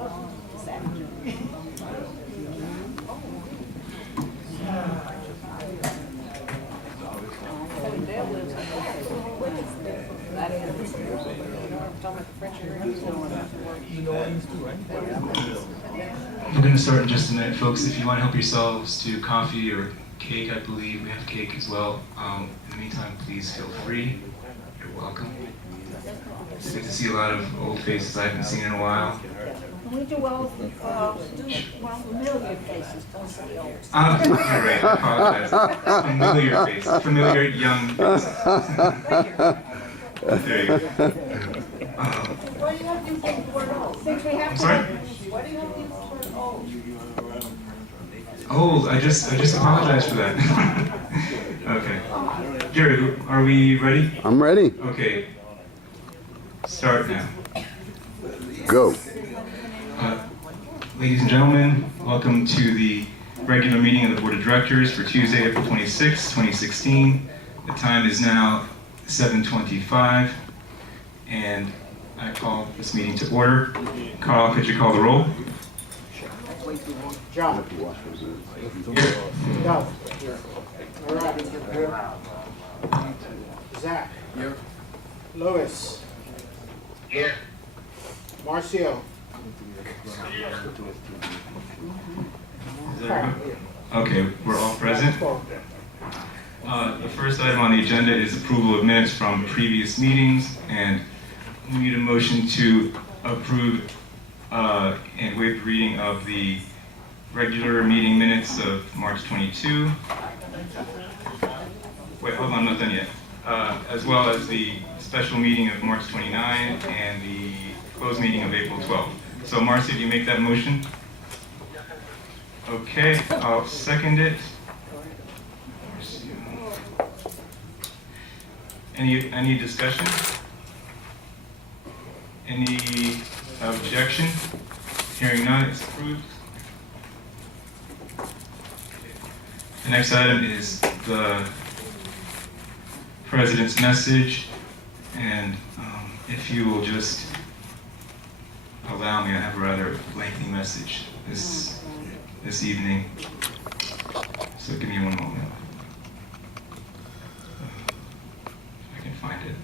We're going to start in just a minute, folks. If you want to help yourselves to coffee or cake, I believe we have cake as well. In the meantime, please feel free. You're welcome. It's good to see a lot of old faces I haven't seen in a while. We do well, familiar faces, don't say old. You're right, I apologize. Familiar face, familiar young face. There you go. Why do you have to use the word old? Since we have I'm sorry? Why do you have to use the word old? Old, I just apologize for that. Okay. Gary, are we ready? I'm ready. Okay. Start now. Go. Ladies and gentlemen, welcome to the regular meeting of the Board of Directors for Tuesday, April 26, 2016. The time is now 7:25, and I call this meeting to order. Carl, could you call the roll? John. No. All right. Zach. Here. Louis. Here. Marcio. Okay, we're all present. The first item on the agenda is approval of minutes from previous meetings, and we need a motion to approve and waive the reading of the regular meeting minutes of March 22. Wait, hold on, I'm not done yet. As well as the special meeting of March 29 and the closed meeting of April 12. So Marcy, do you make that motion? Okay, I'll second it. Any discussion? Any objection? Hearing none, it's approved. The next item is the President's message, and if you will just allow me, I have a rather lengthy message this evening, so give me one moment. If I can find it.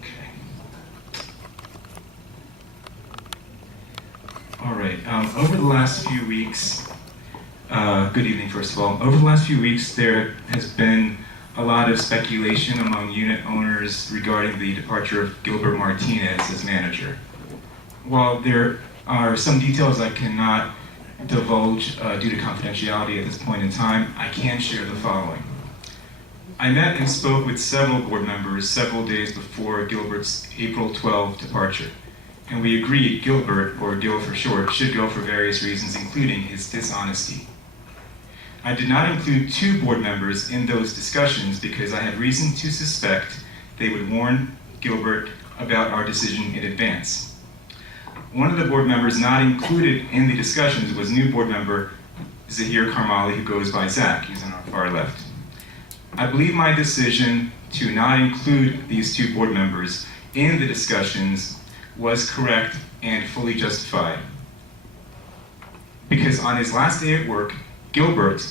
Okay. All right, over the last few weeks, good evening first of all, over the last few weeks there has been a lot of speculation among unit owners regarding the departure of Gilbert Martinez as manager. While there are some details I cannot divulge due to confidentiality at this point in time, I can share the following. I met and spoke with several board members several days before Gilbert's April 12 departure, and we agreed Gilbert, or Gil for short, should go for various reasons, including his dishonesty. I did not include two board members in those discussions because I had reason to suspect they would warn Gilbert about our decision in advance. One of the board members not included in the discussions was new board member Zahir Karmali, who goes by Zach. He's on our far left. I believe my decision to not include these two board members in the discussions was correct and fully justified. Because on his last day at work, Gilbert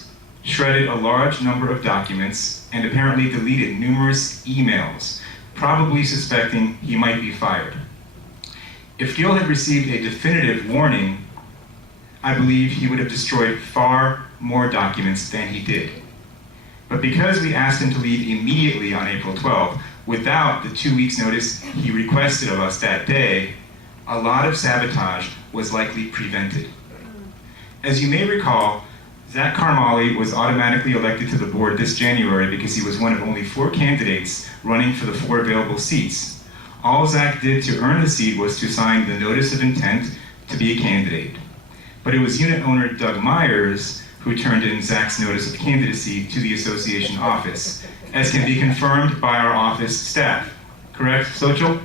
shredded a large number of documents and apparently deleted numerous emails, probably suspecting he might be fired. If Gil had received a definitive warning, I believe he would have destroyed far more documents than he did. But because we asked him to leave immediately on April 12th, without the 2 weeks notice he requested of us that day, a lot of sabotage was likely prevented. As you may recall, Zach Karmali was automatically elected to the board this January because he was one of only 4 candidates running for the 4 available seats. All Zach did to earn the seat was to sign the notice of intent to be a candidate. But it was unit owner Doug Myers who turned in Zach's notice of candidacy to the association office, as can be confirmed by our office staff. Correct, Sochel?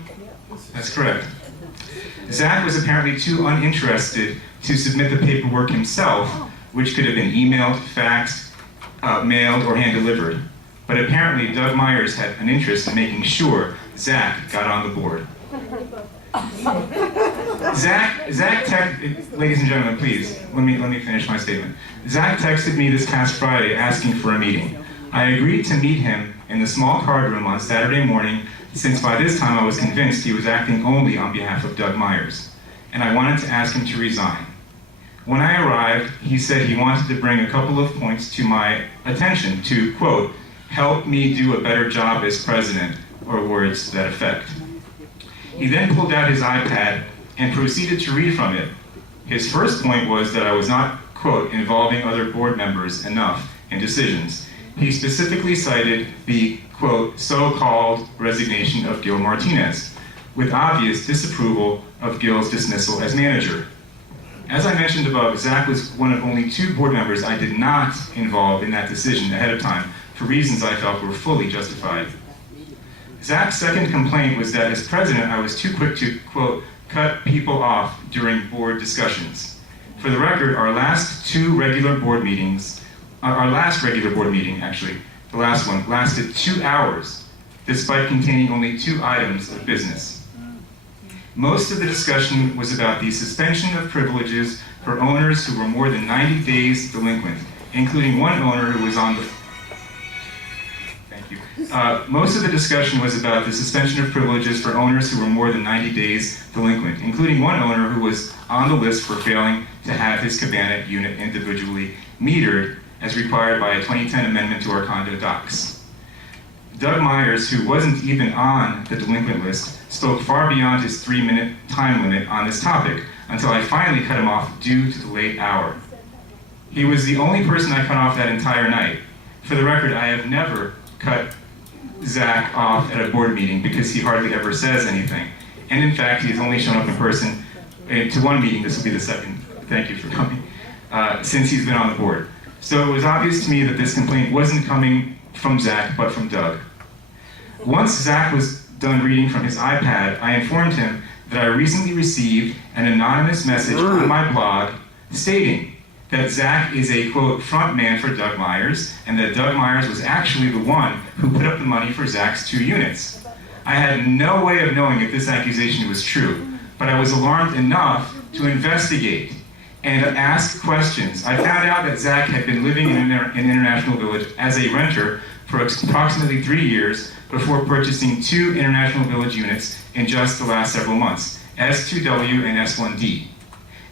That's correct. Zach was apparently too uninterested to submit the paperwork himself, which could have been emailed, faxed, mailed, or hand-delivered. But apparently Doug Myers had an interest in making sure Zach got on the board. Ladies and gentlemen, please, let me finish my statement. Zach texted me this past Friday asking for a meeting. I agreed to meet him in the small card room on Saturday morning, since by this time I was convinced he was acting only on behalf of Doug Myers, and I wanted to ask him to resign. When I arrived, he said he wanted to bring a couple of points to my attention to, quote, help me do a better job as president, or words to that effect. He then pulled out his iPad and proceeded to read from it. His first point was that I was not, quote, involving other board members enough in decisions. He specifically cited the, quote, so-called resignation of Gil Martinez, with obvious disapproval of Gil's dismissal as manager. As I mentioned above, Zach was one of only 2 board members I did not involve in that decision ahead of time for reasons I felt were fully justified. Zach's second complaint was that as president, I was too quick to, quote, cut people off during board discussions. For the record, our last regular board meeting, actually, the last one, lasted 2 hours, despite containing only 2 items of business. Most of the discussion was about the suspension of privileges for owners who were more than 90 days delinquent, including one owner who was on the... Thank you. Most of the discussion was about the suspension of privileges for owners who were more than 90 days delinquent, including one owner who was on the list for failing to have his cabana unit individually metered as required by a 2010 amendment to our condo docs. Doug Myers, who wasn't even on the delinquent list, spoke far beyond his 3-minute time limit on this topic until I finally cut him off due to the late hour. He was the only person I cut off that entire night. For the record, I have never cut Zach off at a board meeting because he hardly ever says anything. And in fact, he's only shown up in person to one meeting. This will be the second. Thank you for coming. Since he's been on the board. So it was obvious to me that this complaint wasn't coming from Zach, but from Doug. Once Zach was done reading from his iPad, I informed him that I recently received an anonymous message on my blog stating that Zach is a, quote, front man for Doug Myers, and that Doug Myers was actually the one who put up the money for Zach's 2 units. I had no way of knowing if this accusation was true, but I was alarmed enough to investigate and ask questions. I found out that Zach had been living in International Village as a renter for approximately 3 years before purchasing 2 International Village units in just the last several months, S2W and S1D.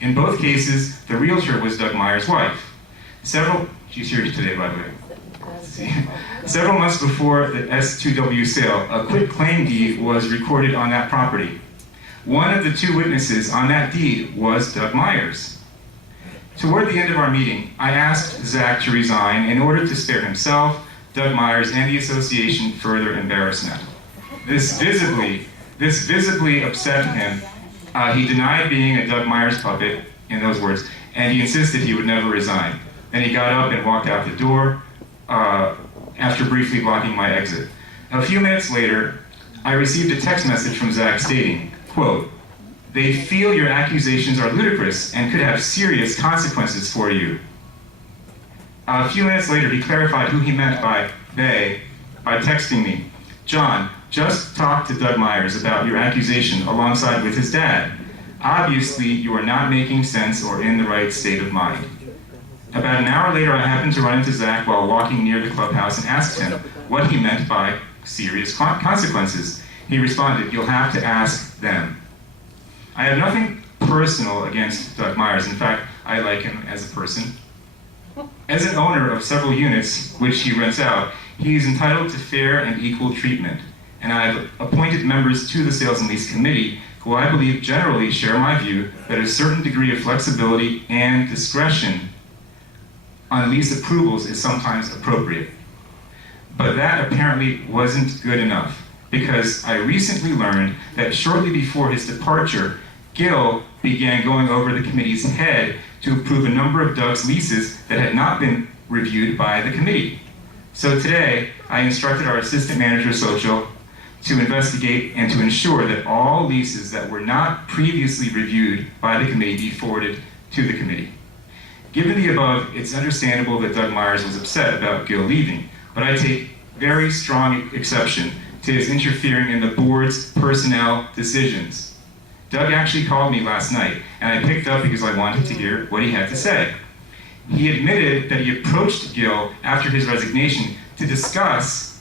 In both cases, the realtor was Doug Myers' wife. She's here today, by the way. Several months before the S2W sale, a quit claim deed was recorded on that property. One of the 2 witnesses on that deed was Doug Myers. Toward the end of our meeting, I asked Zach to resign in order to spare himself, Doug Myers, and the association further embarrassment. This visibly upset him. He denied being a Doug Myers puppet, in those words, and he insisted he would never resign. Then he got up and walked out the door after briefly blocking my exit. A few minutes later, I received a text message from Zach stating, quote, they feel your accusations are ludicrous and could have serious consequences for you. A few minutes later, he clarified who he meant by they by texting me, John, just talk to Doug Myers about your accusation alongside with his dad. Obviously, you are not making sense or in the right state of mind. About an hour later, I happened to run into Zach while walking near the clubhouse and asked him what he meant by serious consequences. He responded, you'll have to ask them. I have nothing personal against Doug Myers. In fact, I like him as a person. As an owner of several units, which he rents out, he is entitled to fair and equal treatment. And I've appointed members to the Sales and Lease Committee who I believe generally share my view that a certain degree of flexibility and discretion on lease approvals is sometimes appropriate. But that apparently wasn't good enough, because I recently learned that shortly before his departure, Gil began going over the committee's head to approve a number of Doug's leases that had not been reviewed by the committee. So today, I instructed our assistant manager social to investigate and to ensure that all leases that were not previously reviewed by the committee be forwarded to the committee. Given the above, it's understandable that Doug Myers was upset about Gil leaving, but I take very strong exception to his interfering in the board's personnel decisions. Doug actually called me last night, and I picked up because I wanted to hear what he had to say. He admitted that he approached Gil after his resignation to discuss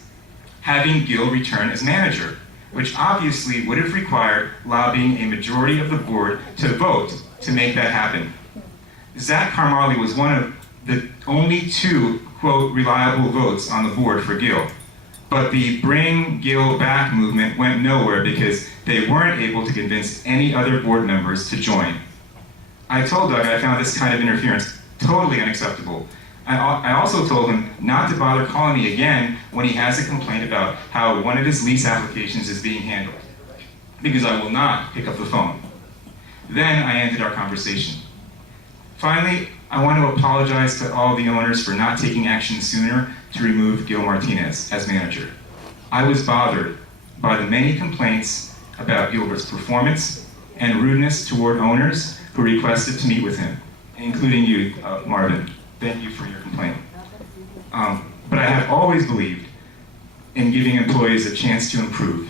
having Gil return as manager, which obviously would have required lobbying a majority of the board to vote to make that happen. Zach Carmarley was one of the only two, quote, reliable votes on the board for Gil. But the Bring Gil Back movement went nowhere because they weren't able to convince any other board members to join. I told Doug I found this kind of interference totally unacceptable. I also told him not to bother calling me again when he has a complaint about how one of his lease applications is being handled, because I will not pick up the phone. Then I ended our conversation. Finally, I want to apologize to all the owners for not taking action sooner to remove Gil Martinez as manager. I was bothered by the many complaints about Gilbert's performance and rudeness toward owners who requested to meet with him, including you, Marvin. Thank you for your complaint. But I have always believed in giving employees a chance to improve.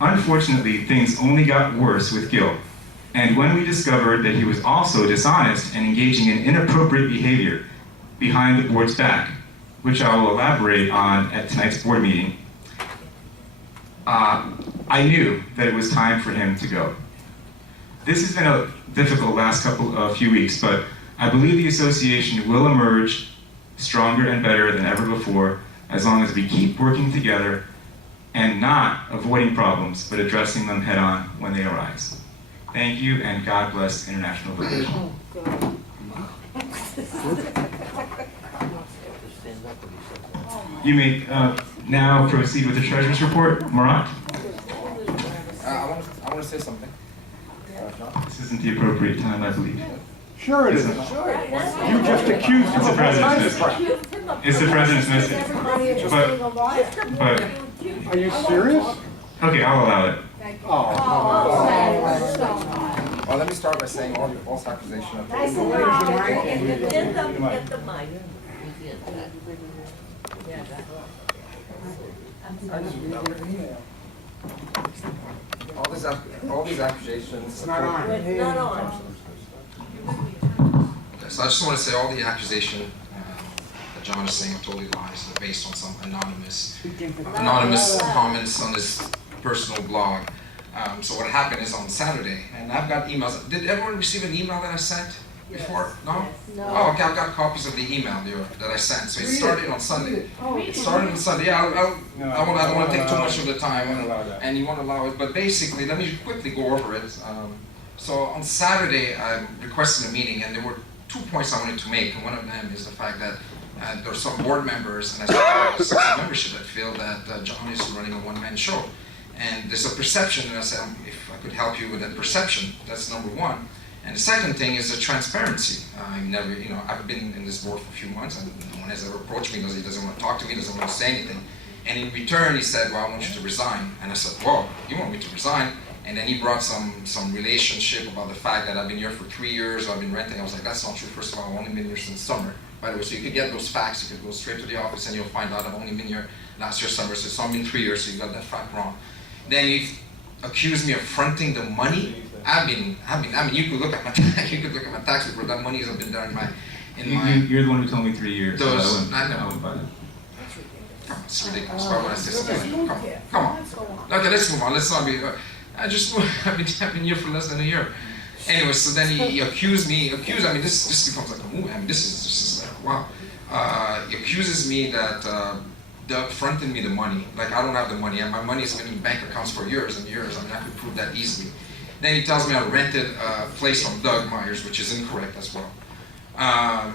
Unfortunately, things only got worse with Gil. And when we discovered that he was also dishonest and engaging in inappropriate behavior behind the board's back, which I will elaborate on at tonight's board meeting, I knew that it was time for him to go. This has been a difficult last few weeks, but I believe the association will emerge stronger and better than ever before as long as we keep working together and not avoiding problems, but addressing them head on when they arise. Thank you, and God bless International Vocation. You may now proceed with the Treasurer's Report. Marat? I want to say something. This isn't the appropriate time, I believe. Sure it is. It's You just accused him the of president's message. missing. It's the president's missing. Everybody is But- being a liar. But, Are you serious? okay, I'll allow it. Well, let me start by saying all the false accusations of Nice and all these accusations. It's not on. It's not on. So I just want to say all the accusation that John is saying are totally lies. They're based on some anonymous comments on his personal blog. So what happened is on Saturday, and I've got emails. Did everyone receive an email that I sent before? No? No. Oh, okay, I've got copies of the email that I sent. So it started on Sunday. It started on Sunday. Yeah, I don't want to take too much of the time, and you won't allow it. But basically, let me quickly go over it. So on Saturday, I requested a meeting, and there were 2 points I wanted to make. And one of them is the fact that there are some board members and some membership that feel that John is running a one-man show. And there's a perception, and I said, if I could help you with that perception, that's number one. And the second thing is the transparency. I've been in this board for a few months, and no one has ever approached me because he doesn't want to talk to me, doesn't want to say anything. And in return, he said, well, I want you to resign. And I said, well, you want me to resign? And then he brought some relationship about the fact that I've been here for 3 years, I've been renting. I was like, that's not true. First of all, I've only been here since summer. By the way, so you could get those facts, you could go straight to the office and you'll find out I've only been here last year summer, so it's only been 3 years, so you got that fact wrong. Then he accused me of fronting the money. I mean, you could look at my tax report. That money has been there in my. You're the one who told me 3 years. Those, so I know. I wouldn't buy that. Come on, it's ridiculous. Why would I say something? Come on. Okay, let's move on. Let's not be. I've been here for less than a year. Anyway, so then he accused me. I mean, this becomes like a movie. I mean, this is like wow. He accuses me that. Doug fronted me the money. Like, I don't have the money, and my money has been in bank accounts for years and years. I mean, I could prove that easily. Then he tells me I rented a place from Doug Myers, which is incorrect as well. I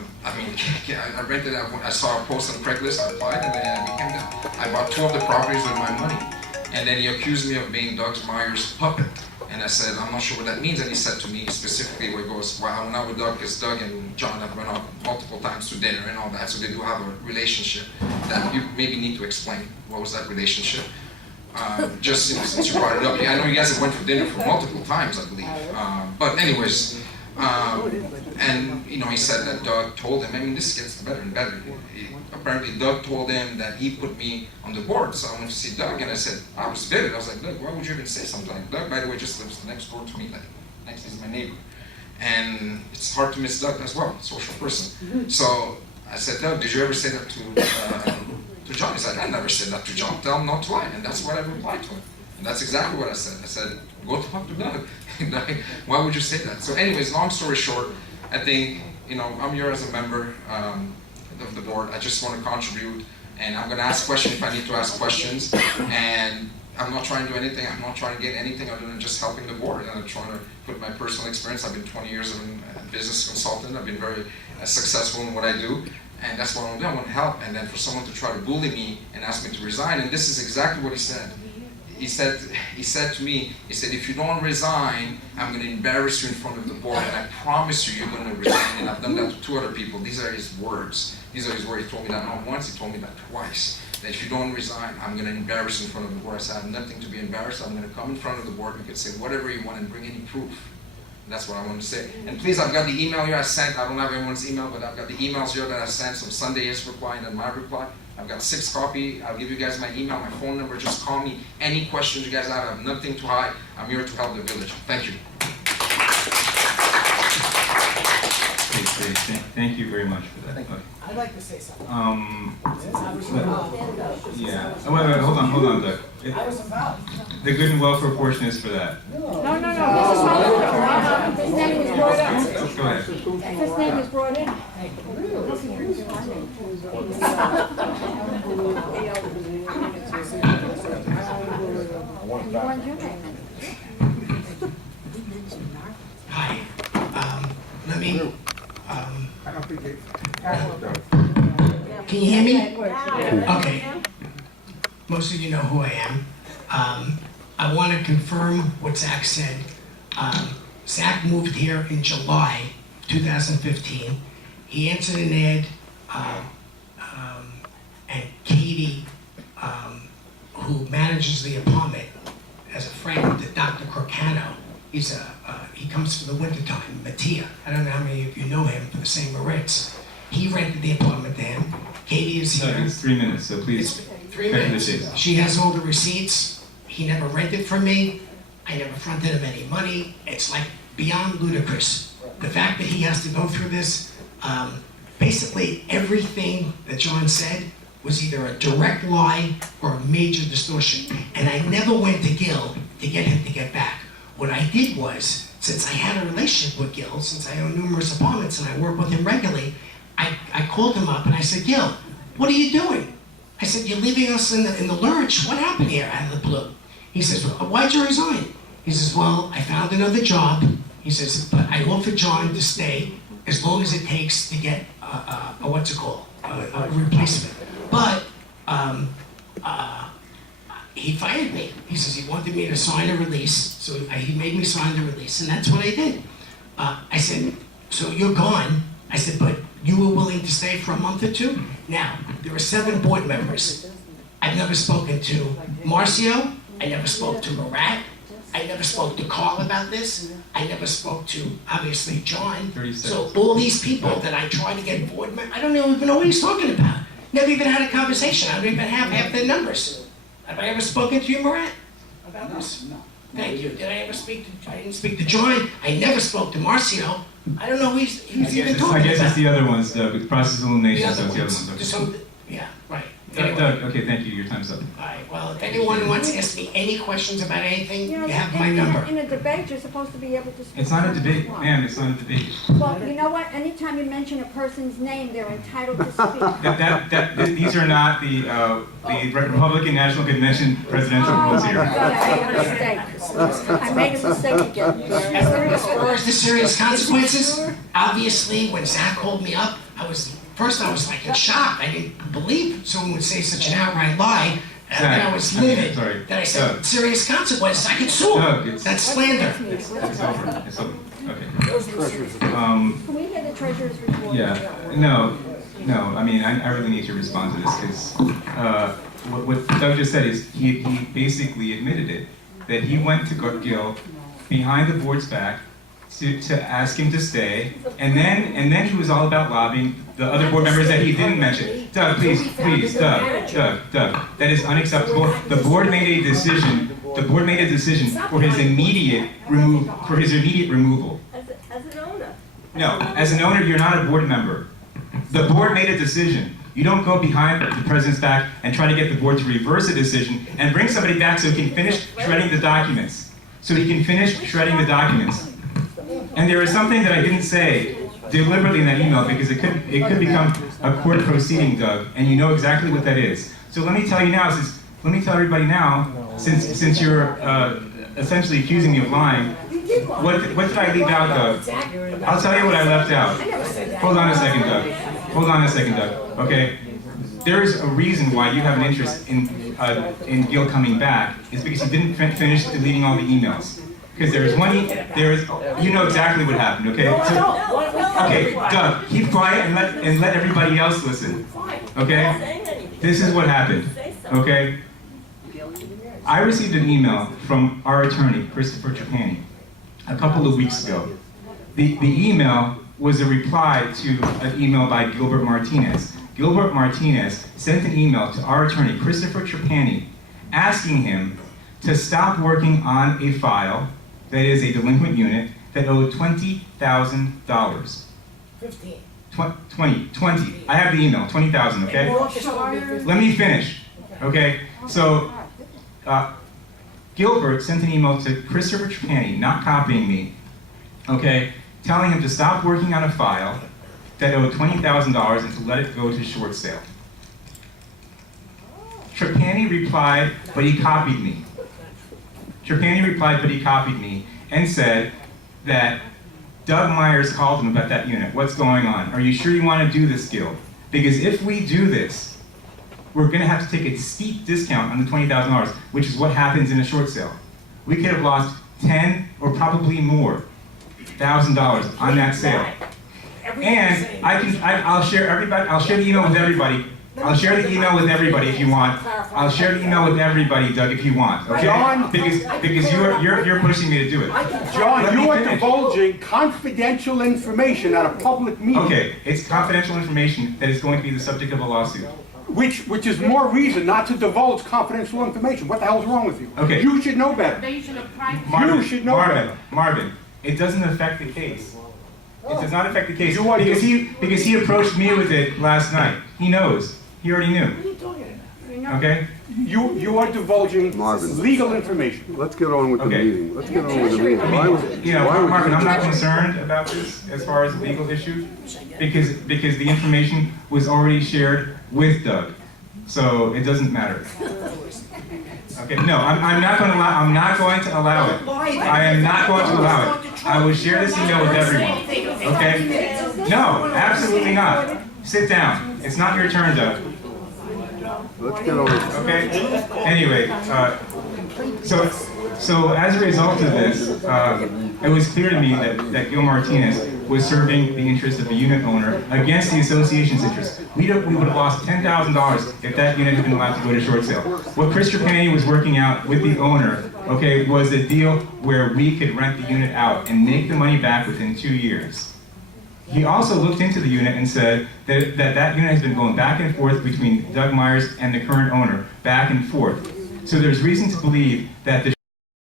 rented, I saw a post on Craigslist, I applied, and then I bought 2 of the properties with my money. And then he accused me of being Doug Myers' puppet. And I said, I'm not sure what that means. And he said to me specifically where he goes, well, I went out with Doug because Doug and John have went out multiple times to dinner and all that. So they do have a relationship that you maybe need to explain. What was that relationship? Since you brought it up. I know you guys have went for dinner for multiple times, I believe. But anyways, And he said that Doug told him. I mean, this gets better and better. Apparently, Doug told him that he put me on the board. So I went to see Doug, and I said, I was vivid. I was like, Doug, why would you even say something like that? Doug, by the way, just lives next door to me. Like, next is my neighbor, and it's hard to miss Doug as well, social person. So I said, Doug, did you ever say that to John? He's like, I never said that to John. Tell him not to lie. And that's what I replied to him. And that's exactly what I said. I said, go talk to Doug. Why would you say that? So anyways, long story short, I think, I'm here as a member of the board. I just want to contribute, and I'm going to ask questions if I need to ask questions. And I'm not trying to do anything. I'm not trying to get anything other than just helping the board. And I'm trying to put my personal experience. I've been 20 years of a business consultant. I've been very successful in what I do. And that's what I want to do. I want to help. And then for someone to try to bully me and ask me to resign, and this is exactly what he said. He said to me, if you don't resign, I'm going to embarrass you in front of the board, and I promise you, you're going to resign. And I've done that to 2 other people. These are his words. He told me that not once, he told me that twice. That if you don't resign, I'm going to embarrass you in front of the board. I said, I have nothing to be embarrassed. I'm going to come in front of the board. You can say whatever you want and bring any proof. That's what I want to say. And please, I've got the email here I sent. I don't have everyone's email, but I've got the emails here that I sent. So Sunday is reply and then my reply. I've got 6 copies. I'll give you guys my email, my phone number. Just call me. Any questions you guys have, I have nothing to hide. I'm here to help the village. Thank you. Great. Thank you very much for that. Okay. I'd like to say something. Yeah. Since I was involved. Oh, wait, hold on, Doug. I was involved. The good and welfare portion is for that. No, this is not, his name is brought up. Go ahead. His name is brought in. You want your name in. Hi. Let me. Can you hear me? Okay. Most of you know who I am. I want to confirm what Zach said. Zach moved here in July 2015. He answered an ad, and Katie, who manages the apartment, as a friend to Dr. Crocano, he comes for the wintertime, Mattia. I don't know how many of you know him for the St. Moritz. He rented the apartment to him. Katie is here. No, it's 3 minutes, so please. It's 3 cut to the minutes. chase. She has all the receipts. He never rented from me. I never fronted him any money. It's like beyond ludicrous. The fact that he has to go through this, basically everything that John said was either a direct lie or a major distortion. And I never went to Gil to get him to get back. What I did was, since I had a relationship with Gil, since I own numerous apartments and I work with him regularly, I called him up and I said, Gil, what are you doing? I said, you're leaving us in the lurch. What happened here out of the blue? He says, well, why'd you resign? He says, well, I found another job. He says, but I offered John to stay as long as it takes to get a replacement. But he fired me. He says he wanted me to sign a release, so he made me sign the release, and that's what I did. I said, so you're gone. I said, but you were willing to stay for a month or 2? Now, there are 7 board members. I've never spoken to Marcio. I never spoke to Murat. I never spoke to Carl about this. I never spoke to, obviously, John. 30 So seconds. all these people that I try to get board members, I don't even know what he's talking about. Never even had a conversation. I don't even have half their numbers. Have I ever spoken to you, Murat, about this? No. Thank you. Did I ever speak to, I didn't speak to John. I never spoke to Marcio. I don't know who he's even talking about. I guess it's the other ones, Doug, with process The elimination, other so it's the other ones. ones. So, Okay. yeah, right. Doug, Anyway. okay, thank you, your time's up. All right, well, if anyone wants to ask me any questions about anything, You know, you have my in number. a debate, you're supposed to be able to speak. It's not a whatever you debate, want. ma'am, it's not a debate. Well, you know what? Anytime you mention a person's name, they're entitled to speak. These are not the Republican National Convention presidential rules Oh, here. my God, I made a mistake. I made a mistake again. As far as the serious consequences, obviously, when Zach called me up, I was like in shock. I didn't believe someone would say such an outright lie. And then I was Zach, I mean, livid sorry. that I said, Doug. serious consequences, I could sue Doug, him. it's- That's slander. It's over, it's over, okay. Can we hear the treasurer's report? No, I mean, I really need to respond to this, because what Doug just said is, he basically admitted it, that he went to Gil behind the board's back to ask him to stay, and then he was all about lobbying the other board members that he didn't mention. Doug, please, Doug, that is unacceptable. The board made a decision. The board made a decision for his immediate removal. As an owner. No, as an owner, you're not a board member. The board made a decision. You don't go behind the president's back and try to get the board to reverse a decision and bring somebody back so he can finish shredding the documents. So he can finish shredding the documents. And there is something that I didn't say deliberately in that email because it could become a court proceeding, Doug, and you know exactly what that is. So let me tell you now, let me tell everybody now, since you're essentially accusing me of lying, what did I leave out, Doug? I'll tell you what I left out. Hold on a second, Doug. Okay? There is a reason why you have an interest in Gil coming back. It's because he didn't finish deleting all the emails. Because there is one, you know exactly what happened, okay? Okay, Doug, keep quiet and let everybody else listen, okay? This is what happened, okay? I received an email from our attorney, Christopher Trapani, a couple of weeks ago. The email was a reply to an email by Gilbert Martinez. Gilbert Martinez sent an email to our attorney, Christopher Trapani, asking him to stop working on a file that is a delinquent unit that owed $20,000. 15. 20. I have the email, 20,000, okay? Let me finish, okay? So, Gilbert sent an email to Christopher Trapani, not copying me, okay, telling him to stop working on a file that owed $20,000 and to let it go to short sale. Trapani replied, but he copied me. And said that Doug Myers called him about that unit. What's going on? Are you sure you want to do this, Gil? Because if we do this, we're going to have to take a steep discount on the $20,000, which is what happens in a short sale. We could have lost $10,000 or probably more $1,000 on that sale. And I'll share the email with everybody. I'll share the email with everybody if you want. I'll share the email with everybody, Doug, if you want. Okay? John, because you're pushing me to do it. John, Let me you are finish. divulging confidential information at a public meeting. Okay, it's confidential information that is going to be the subject of a lawsuit. Which is more reason not to divulge confidential information. What the hell's wrong with you? Okay. You should know better. You should know better. Marvin, it doesn't affect the case. It does not affect the case You are- because he approached me with it last night. He knows. He already knew. Okay? You are divulging Marvin. legal information. Let's get on with the Okay. meeting. Let's get on with the meeting. Why would- You know, why would Marvin, you- I'm not concerned about this as far as the legal issue because the information was already shared with Doug, so it doesn't matter. Okay, no, I'm not going to allow. I'm not going to allow it. I am not going to allow it. I will share this email with everyone. Okay? No, absolutely not. Sit down. It's not your turn, Doug. Let's get on with Okay? Anyway, so as a result of this, it was clear to me that Gil Martinez was serving the interest of the unit owner against the association's interest. We would have lost $10,000 if that unit had been allowed to go to short sale. What Chris Trapani was working out with the owner, okay, was a deal where we could rent the unit out and make the money back within 2 years. He also looked into the unit and said that unit has been going back and forth between Doug Myers and the current owner, back and forth. So there's reason to believe that the